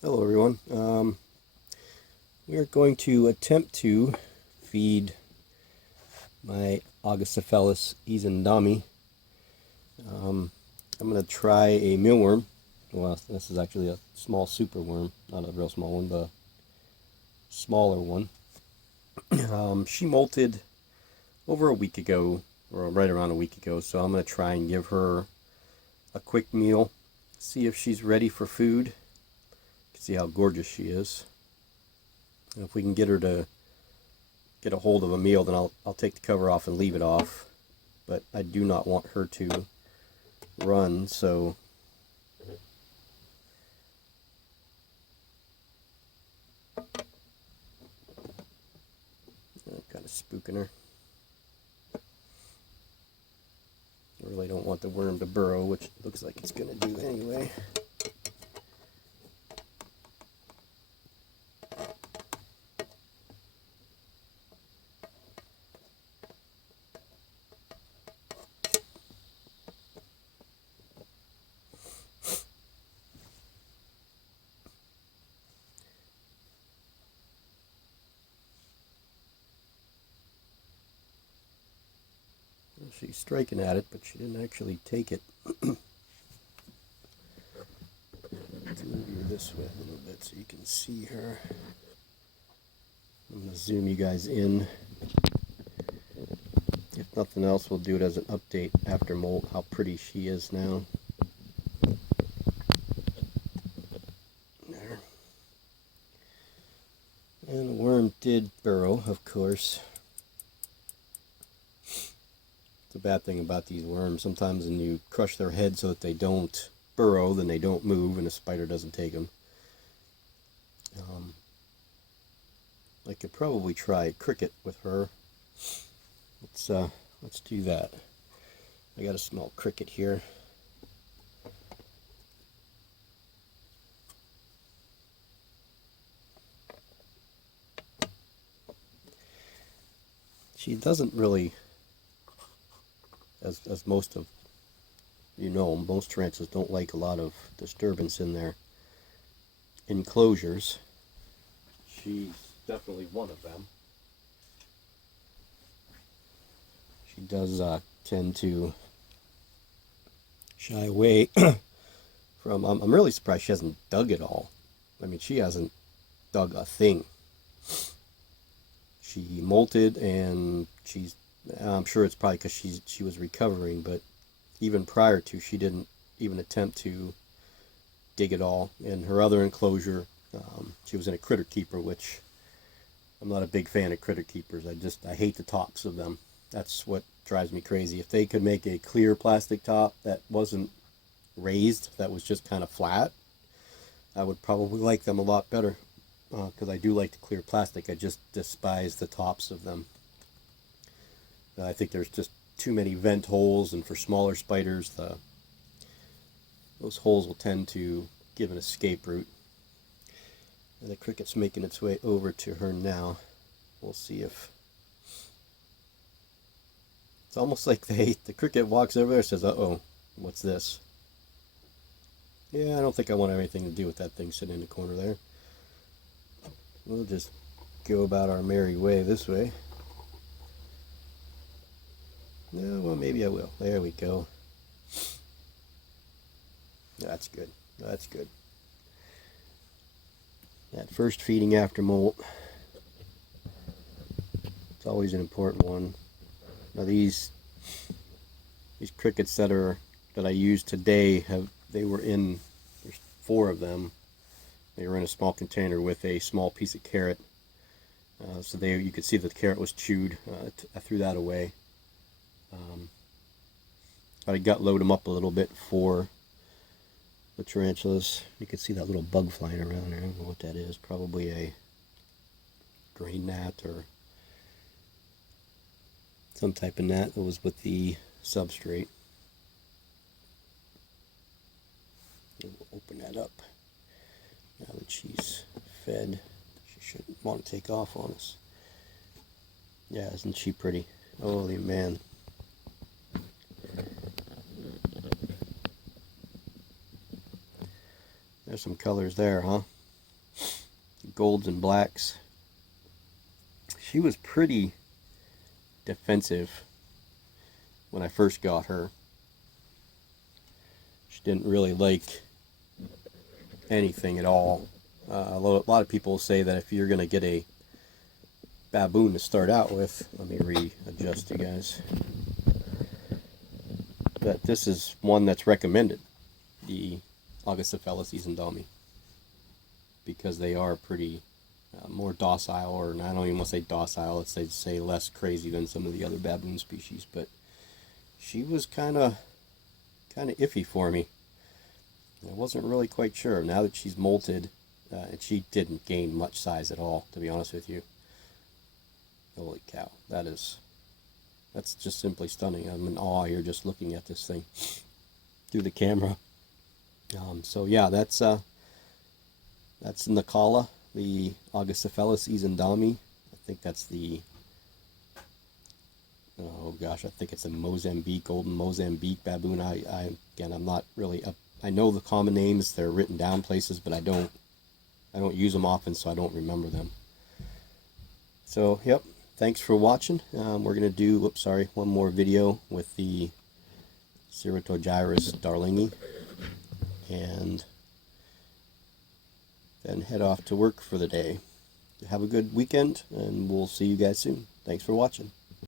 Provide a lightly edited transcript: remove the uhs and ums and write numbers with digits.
Hello everyone. We are going to attempt to feed my Augacephalus ezendami. I'm going to try a mealworm. Well, this is actually a small superworm, not a real small one, but a smaller one. She molted over a week ago, or right around a week ago, so I'm going to try and give her a quick meal, see if she's ready for food. You can see how gorgeous she is. And if we can get her to get a hold of a meal, then I'll take the cover off and leave it off. But I do not want her to run, so I'm kind of spooking her. I really don't want the worm to burrow, which it looks like it's going to do anyway. She's striking at it, but she didn't actually take it. Let's move you this way a little bit so you can see her. I'm going to zoom you guys in. If nothing else, we'll do it as an update after molt, how pretty she is now. There. And the worm did burrow, of course. It's a bad thing about these worms. Sometimes when you crush their head so that they don't burrow, then they don't move and a spider doesn't take them. I could probably try cricket with her. Let's do that. I got a small cricket here. She doesn't really, as most of you know, most tarantulas don't like a lot of disturbance in their enclosures. She's definitely one of them. She does tend to shy away from. I'm really surprised she hasn't dug it all. I mean, she hasn't dug a thing. She molted, and I'm sure it's probably because she was recovering, but even prior to, she didn't even attempt to dig it all. In her other enclosure, she was in a critter keeper, which I'm not a big fan of critter keepers. I hate the tops of them. That's what drives me crazy. If they could make a clear plastic top that wasn't raised, that was just kind of flat, I would probably like them a lot better, because I do like the clear plastic. I just despise the tops of them. I think there's just too many vent holes, and for smaller spiders, those holes will tend to give an escape route. And the cricket's making its way over to her now. We'll see if... It's almost like the cricket walks over there and says, uh-oh, what's this? Yeah, I don't think I want anything to do with that thing sitting in the corner there. We'll just go about our merry way this way. No, well, maybe I will. There we go. That's good. That's good. That first feeding after molt, it's always an important one. Now these crickets that I used today, there's 4 of them. They were in a small container with a small piece of carrot. So you could see that the carrot was chewed. I threw that away. I gut load them up a little bit for the tarantulas. You can see that little bug flying around there. I don't know what that is. Probably a grain gnat or some type of gnat that was with the substrate. And we'll open that up. Now that she's fed, she shouldn't want to take off on us. Yeah, isn't she pretty? Holy man. There's some colors there, huh? golds and blacks. She was pretty defensive when I first got her. She didn't really like anything at all. A lot of people say that if you're going to get a baboon to start out with, let me readjust you guys, that this is one that's recommended, the Augacephalus ezendami, because they are pretty more docile, or I don't even want to say docile, let's say less crazy than some of the other baboon species. But she was kind of iffy for me. I wasn't really quite sure. Now that she's molted, and she didn't gain much size at all, to be honest with you. Holy cow, that's just simply stunning. I'm in awe here just looking at this thing through the camera. So yeah, that's Nakala, the Augacephalus ezendami. I think that's the, oh gosh, I think it's a Mozambique, golden Mozambique baboon. Again, I'm not really up. I know the common names, they're written down places, but I don't use them often, so I don't remember them. So, yep, thanks for watching. We're going to do, one more video with the Ceratogyrus darlingi, and then head off to work for the day. Have a good weekend, and we'll see you guys soon. Thanks for watching.